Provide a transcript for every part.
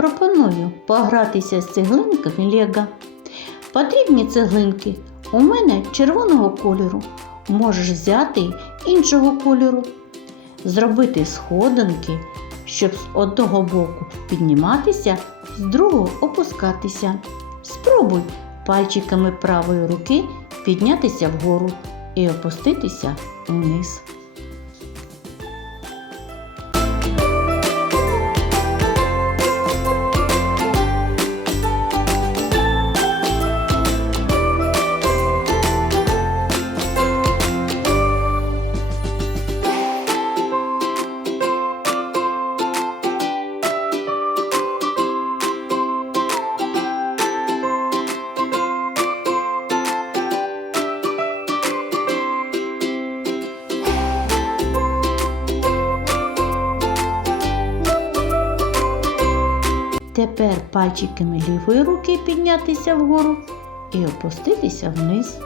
Пропоную погратися з цеглинками Лего. Потрібні цеглинки у мене червоного кольору. Можеш взяти іншого кольору. Зробити сходинки, щоб з одного боку підніматися, з другого опускатися. Спробуй пальчиками правої руки піднятися вгору і опуститися вниз. Тепер пальчиками лівої руки піднятися вгору і опуститися вниз.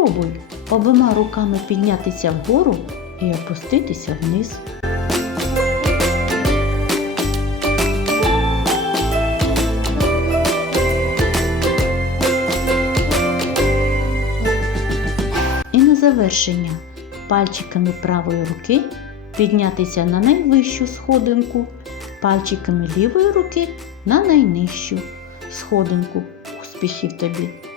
Спробуй обома руками піднятися вгору і опуститися вниз. І на завершення пальчиками правої руки піднятися на найвищу сходинку, пальчиками лівої руки на найнижчу сходинку. Успіхів тобі!